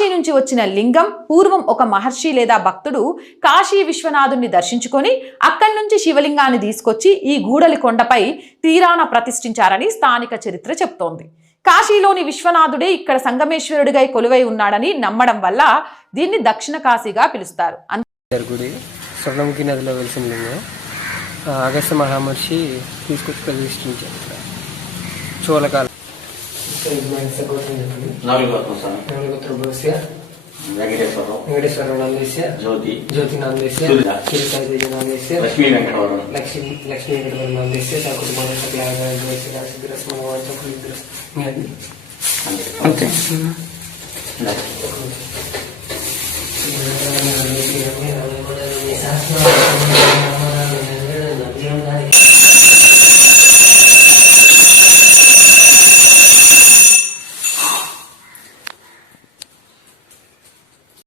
కాశీ నుంచి వచ్చిన లింగం పూర్వం ఒక మహర్షి లేదా భక్తుడు కాశీ విశ్వనాథుణ్ణి దర్శించుకొని అక్కడి నుంచి శివలింగాన్ని తీసుకొచ్చి ఈ గూడలి కొండపై తీరాన ప్రతిష్ఠించారని స్థానిక చరిత్ర చెప్తోంది. కాశీలోని విశ్వనాథుడే ఇక్కడ సంగమేశ్వరుడిగా కొలువై ఉన్నాడని నమ్మడం వల్ల దీన్ని దక్షిణ కాశీగా పిలుస్తారు. గుడి స్వర్ణముఖి నదిలో వెలిసిన లింగం అగస్త్య మహామహర్షి తీసుకొచ్చి ప్రతిష్ఠించారు. చోళకాలం వెంకటేశ్వర నాందేశ్య జ్యోతి నాందేశ్య లక్ష్మీ వెంకటవరం నాందేశ్య అంతే.